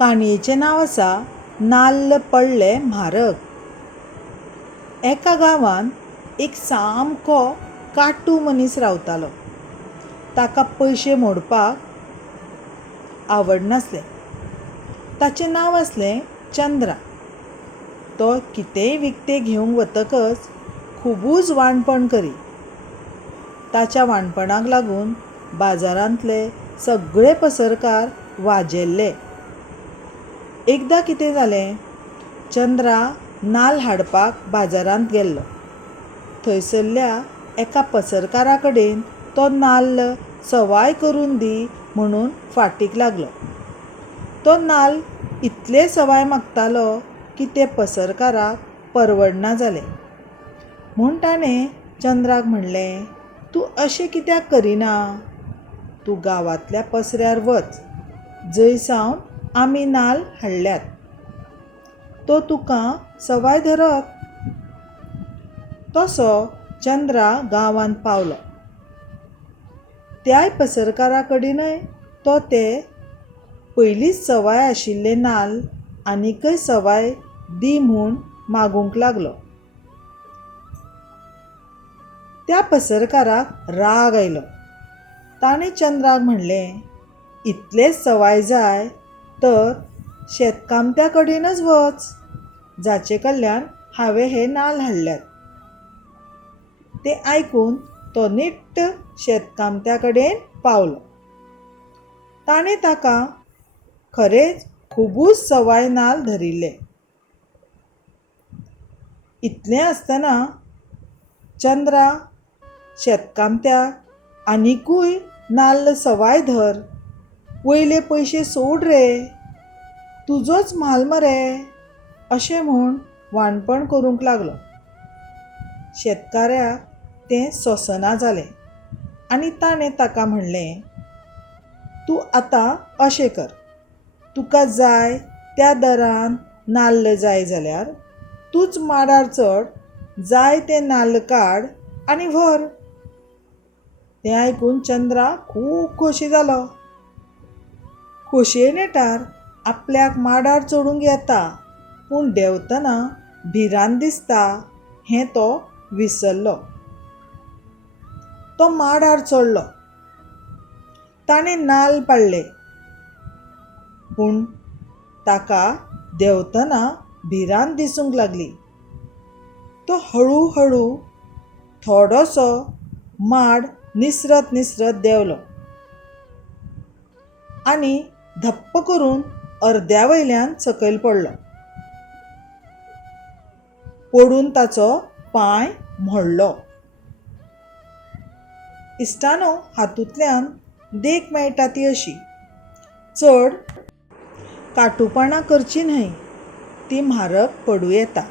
काणयेचें नांव आसा नाल्ल पडले म्हारग। एका गांवांत एक सामको काटू मनीस रावतालो। ताका पयशे मोडपाक आवडनासलें। ताचें नांव आसलें चंद्रा। तो कितेंय विकतें घेवंक वतकच खुबूच वाणपण करी। ताच्या वाणपणाक लागून बाजारांतले सगळे पसरकार वाजेल्ले। एकदां कितें जालें, चंद्रा नाल्ल हाडपाक बाजारांत गेल्लो। थंयसरल्या एका पसरकारा कडेन तो नाल्ल सवाय करून दी म्हणून फाटीक लागलो। तो नाल्ल इतले सवाय मागतालो की ते पसरकाराक परवडना जालें। म्हूण ताणें चंद्राक म्हणलें, तूं अशें कित्याक करिना? तूं गांवांतल्या पसऱ्यार वच, जंय सावन आमी नाल्ल हाडल्यात। तो तुका सवाय धरत। तसो चंद्रा गांवांत पावलो। त्याय पसरकारा कडेनय तो ते पयलींच सवाय आशिल्ले नाल्ल आनीकय सवाय दी म्हूण मागूंक लागलो। त्या पसरकाराक राग आयलो। ताणें चंद्राक म्हणलें, इतलेच सवाय जाय तर शेतकामत्या कडेनच वच, जाचे कडल्यान हांवें हे नाल्ल हाडल्यात। तें आयकून तो निट्ट शेतकामत्या कडेन पावलो। ताणें ताका खरेंच खुबूच सवाय नाल्ल धरिल्ले। इतलें आसतना चंद्रा शेतकामत्याक आनीकूय नाल्ल सवाय धर, वयले पयशे सोड रे, तुजोच म्हाल मरे, अशें म्हूण वाणपण करूंक लागलो। शेतकाराक तें सोंसना जालें आनी ताणें ताका म्हणलें, तूं आतां अशें कर, तुका जाय त्या दरान नाल्ल जाय जाल्यार तूंच माडार चड, जाय ते नाल्ल काड आनी व्हर। तें आयकून चंद्रा खूब खोशी जालो। खोशये नेटार आपल्याक माडार चडूंक येता पूण देंवतना भिरांत दिसता हें तो विसरलो। तो माडार चडलो। ताणें नाल्ल पाडले, पूण ताका देंवतना भिरांत दिसूंक लागली। तो हळू थोडोसो माड निसरत देंवलो आनी धप्प करून अर्द्या वयल्यान सकयल पडलो। पडून ताचो पांय मोडलो। इश्टानो, हातूंतल्यान देख मेळटा ती अशी, चड काटूपणां करचीं न्हय, ती म्हारग पडूं येता।